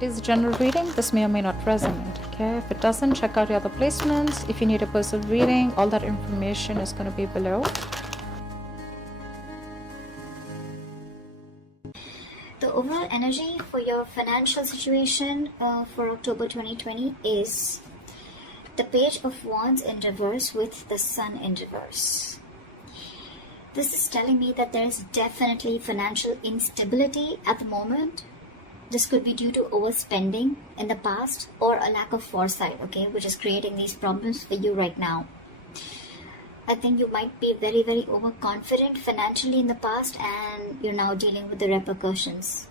It is a general reading. This may or may not resonate. Okay, if it doesn't, check out your other placements. If you need a personal reading, all that information is going to be below. The overall energy for your financial situation for October 2020 is the Page of Wands in reverse with the Sun in reverse. This is telling me that there is definitely financial instability at the moment. This could be due to overspending in the past or a lack of foresight, okay, which is creating these problems for you right now. I think you might be very, very overconfident financially in the past and you're now dealing with the repercussions.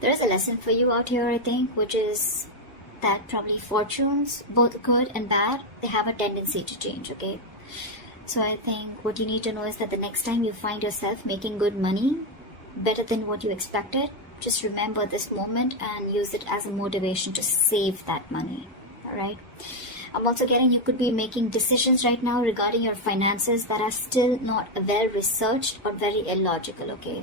There is a lesson for you out here, I think, which is that probably fortunes, both good and bad, they have a tendency to change, okay? So I think what you need to know is that the next time you find yourself making good money, better than what you expected, just remember this moment and use it as a motivation to save that money, all right? I'm also getting you could be making decisions right now regarding your finances that are still not well researched or very illogical, okay?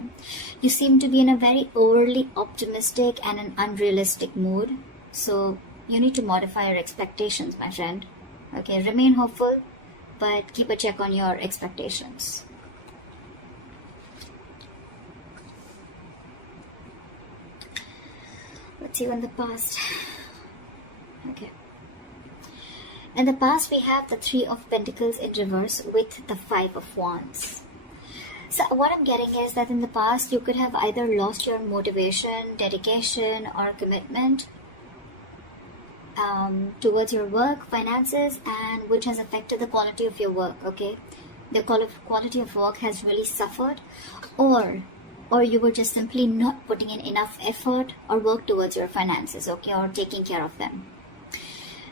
You seem to be in a very overly optimistic and an unrealistic mood. So you need to modify your expectations, my friend. Okay, remain hopeful, but keep a check on your expectations. Let's see in the past. Okay. In the past, we have the Three of Pentacles in reverse with the Five of Wands. So what I'm getting is that in the past, you could have either lost your motivation, dedication, or commitment towards your work, finances, and which has affected the quality of your work, okay? The quality of work has really suffered, or you were just simply not putting in enough effort or work towards your finances, okay, or taking care of them.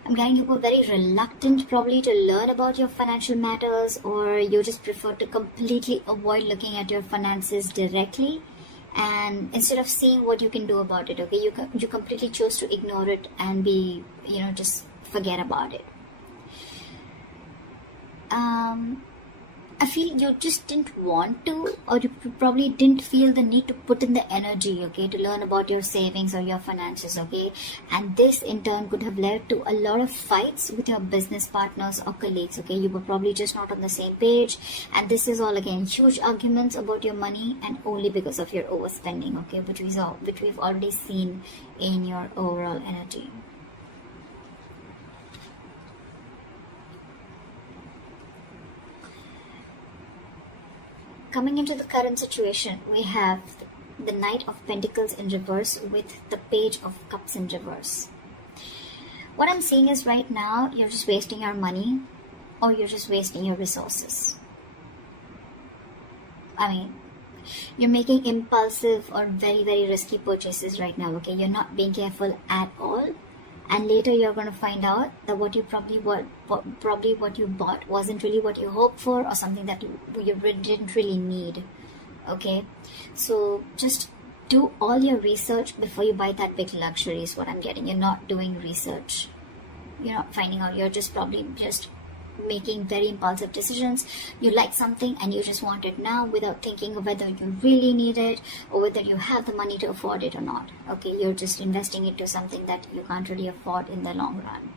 I'm getting you were very reluctant probably to learn about your financial matters, or you just prefer to completely avoid looking at your finances directly, and instead of seeing what you can do about it, okay, you completely chose to ignore it and be, just forget about it. I feel you just didn't want to, or you probably didn't feel the need to put in the energy, okay, to learn about your savings or your finances, okay? And this in turn could have led to a lot of fights with your business partners or colleagues, okay? You were probably just not on the same page, and this is all again huge arguments about your money, and only because of your overspending, okay, which we've already seen in your overall energy. Coming into the current situation, we have the Knight of Pentacles in reverse with the Page of Cups in reverse. What I'm seeing is right now, you're just wasting your money or you're just wasting your resources. I mean, you're making impulsive or very, very risky purchases right now, okay? You're not being careful at all. And later you're going to find out that what you bought wasn't really what you hoped for, or something that you didn't really need. Okay, so just do all your research before you buy that big luxury is what I'm getting. You're not doing research. You're not finding out. You're just probably just making very impulsive decisions. You like something and you just want it now without thinking of whether you really need it or whether you have the money to afford it or not. Okay, you're just investing into something that you can't really afford in the long run.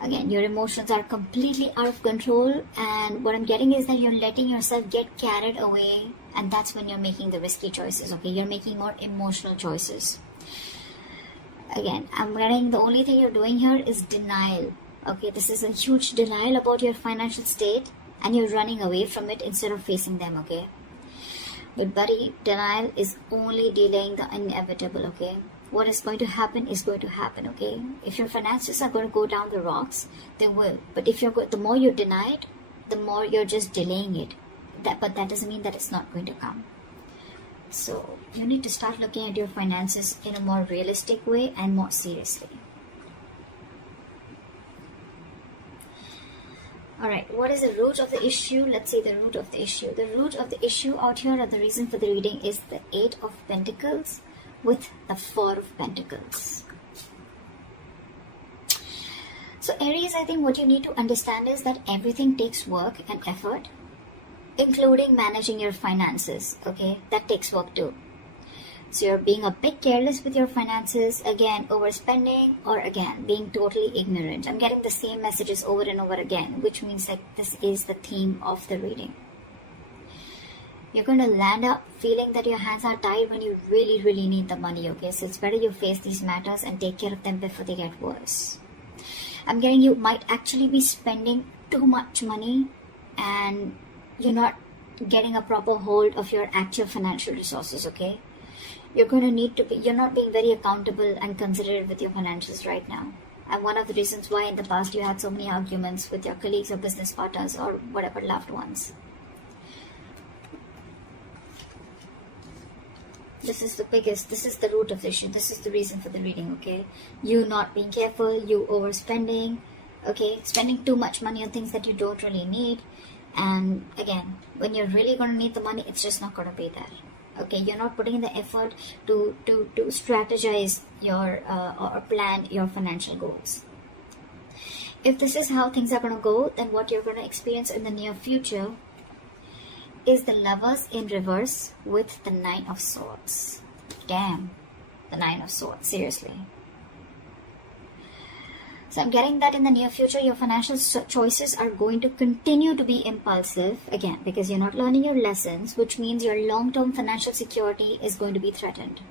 Again, your emotions are completely out of control, and what I'm getting is that you're letting yourself get carried away, and that's when you're making the risky choices. Okay, you're making more emotional choices. Again, I'm getting the only thing you're doing here is denial. Okay, this is a huge denial about your financial state, and you're running away from it instead of facing them, okay? But buddy, denial is only delaying the inevitable, okay? What is going to happen is going to happen, okay? If your finances are going to go down the rocks, they will. But if the more you deny it, the more you're just delaying it. But that doesn't mean that it's not going to come. So you need to start looking at your finances in a more realistic way and more seriously. Alright, what is the root of the issue? Let's see the root of the issue. The root of the issue out here, or the reason for the reading, is the Eight of Pentacles with the Four of Pentacles. So Aries, I think what you need to understand is that everything takes work and effort, including managing your finances, okay? That takes work too. So you're being a bit careless with your finances, again overspending, or again being totally ignorant. I'm getting the same messages over and over again, which means like this is the theme of the reading. You're going to land up feeling that your hands are tied when you really, really need the money, okay? So it's better you face these matters and take care of them before they get worse. I'm getting you might actually be spending too much money and you're not getting a proper hold of your actual financial resources, okay? You're going to need to be, you're not being very accountable and considerate with your financials right now. And one of the reasons why in the past you had so many arguments with your colleagues or business partners or whatever loved ones. This is the root of the issue. This is the reason for the reading, okay? You not being careful, you overspending, okay? Spending too much money on things that you don't really need. And again, when you're really going to need the money, it's just not going to be there. Okay, you're not putting in the effort to strategize your or plan your financial goals. If this is how things are going to go, then what you're going to experience in the near future is the Lovers in reverse with the Nine of Swords. Damn, the Nine of Swords, seriously. So I'm getting that in the near future, your financial choices are going to continue to be impulsive, again, because you're not learning your lessons, which means your long-term financial security is going to be threatened.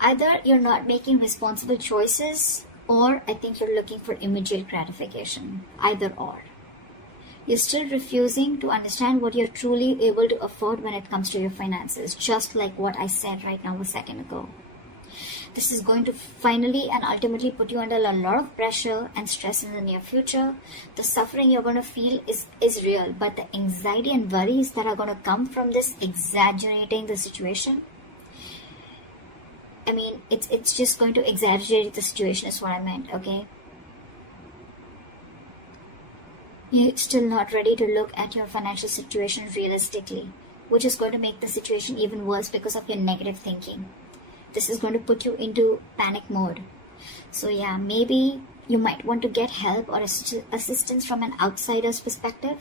Either you're not making responsible choices, or I think you're looking for immediate gratification. Either or. You're still refusing to understand what you're truly able to afford when it comes to your finances, just like what I said right now a second ago. This is going to finally and ultimately put you under a lot of pressure and stress in the near future. The suffering you're going to feel is real, but the anxiety and worries that are going to come from this exaggerating the situation, I mean, it's just going to exaggerate the situation is what I meant, okay? You're still not ready to look at your financial situation realistically, which is going to make the situation even worse because of your negative thinking. This is going to put you into panic mode. So yeah, maybe you might want to get help or assistance from an outsider's perspective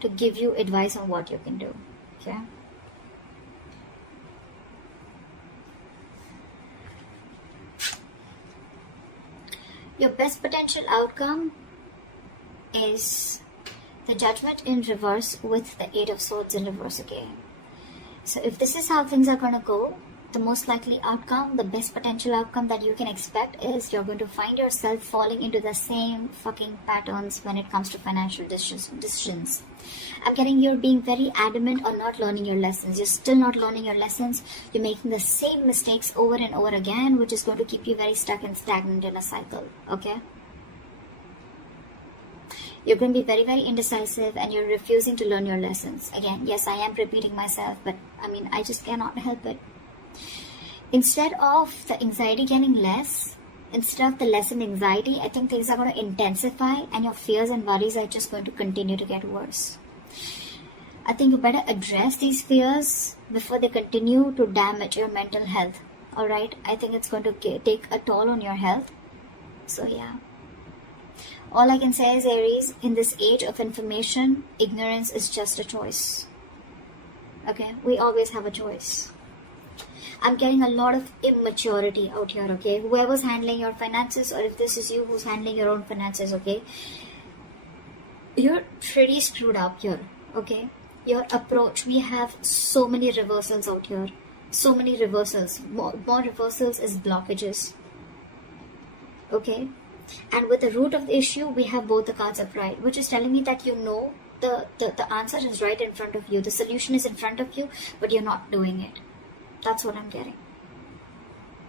to give you advice on what you can do. Okay? Your best potential outcome is the Judgment in reverse with the Eight of Swords in reverse again. So if this is how things are going to go, the most likely outcome, the best potential outcome that you can expect is you're going to find yourself falling into the same fucking patterns when it comes to financial decisions. I'm getting you're being very adamant on not learning your lessons. You're still not learning your lessons. You're making the same mistakes over and over again, which is going to keep you very stuck and stagnant in a cycle. Okay? You're going to be very, very indecisive and you're refusing to learn your lessons. Again, yes, I am repeating myself, but I mean, I just cannot help it. Instead of the anxiety getting less, instead of the lessened anxiety, I think things are going to intensify and your fears and worries are just going to continue to get worse. I think you better address these fears before they continue to damage your mental health. Alright? I think it's going to take a toll on your health. So yeah. All I can say is, Aries, in this age of information, ignorance is just a choice. Okay? We always have a choice. I'm getting a lot of immaturity out here, okay? Whoever's handling your finances, or if this is you who's handling your own finances, okay? You're pretty screwed up here, okay? Your approach, we have so many reversals out here. So many reversals. More reversals is blockages. Okay? And with the root of the issue, we have both the cards upright, which is telling me that you know the answer is right in front of you. The solution is in front of you, but you're not doing it. That's what I'm getting.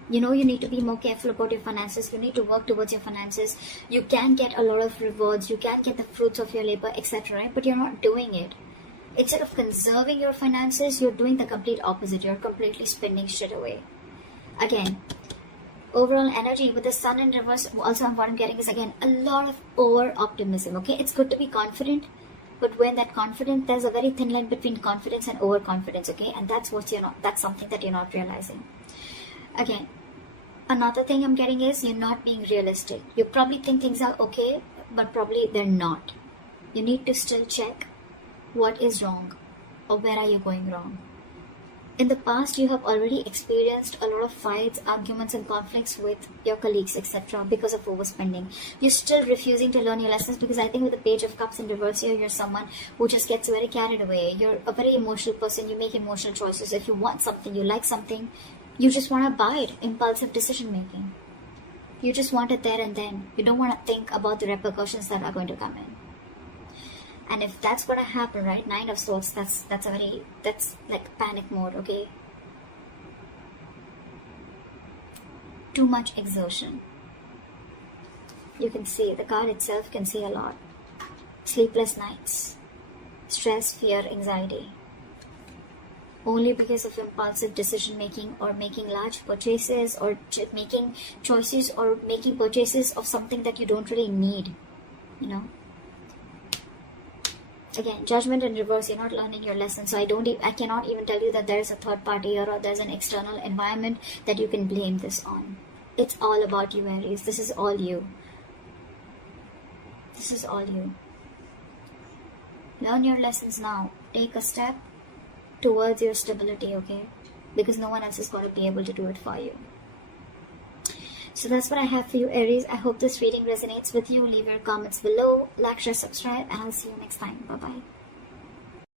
You know you need to be more careful about your finances. You need to work towards your finances. You can get a lot of rewards. You can get the fruits of your labor, etc. Right? But you're not doing it. Instead of conserving your finances, you're doing the complete opposite. You're completely spending shit away. Again, overall energy with the Sun in reverse, also what I'm getting is, again, a lot of over-optimism. Okay, it's good to be confident. But when that confidence, there's a very thin line between confidence and overconfidence, okay? And that's that's something that you're not realizing. Again, another thing I'm getting is you're not being realistic. You probably think things are okay, but probably they're not. You need to still check what is wrong or where are you going wrong. In the past, you have already experienced a lot of fights, arguments, and conflicts with your colleagues, etc. because of overspending. You're still refusing to learn your lessons because I think with the Page of Cups in reverse here, you're someone who just gets very carried away. You're a very emotional person. You make emotional choices. If you want something, you like something, you just want to buy it. Impulsive decision making. You just want it there and then. You don't want to think about the repercussions that are going to come in. And if that's going to happen, right, 9 of Swords, that's like panic mode, okay? Too much exertion. You can see, the card itself can say a lot. Sleepless nights. Stress, fear, anxiety. Only because of impulsive decision making or making large purchases or making choices or making purchases of something that you don't really need, you know? Again, Judgment in reverse, you're not learning your lesson. So I cannot even tell you that there's a third party here or there's an external environment that you can blame this on. It's all about you, Aries. This is all you. This is all you. Learn your lessons now. Take a step towards your stability, okay? Because no one else is going to be able to do it for you. So that's what I have for you, Aries. I hope this reading resonates with you. Leave your comments below, like, share, subscribe, and I'll see you next time. Bye-bye.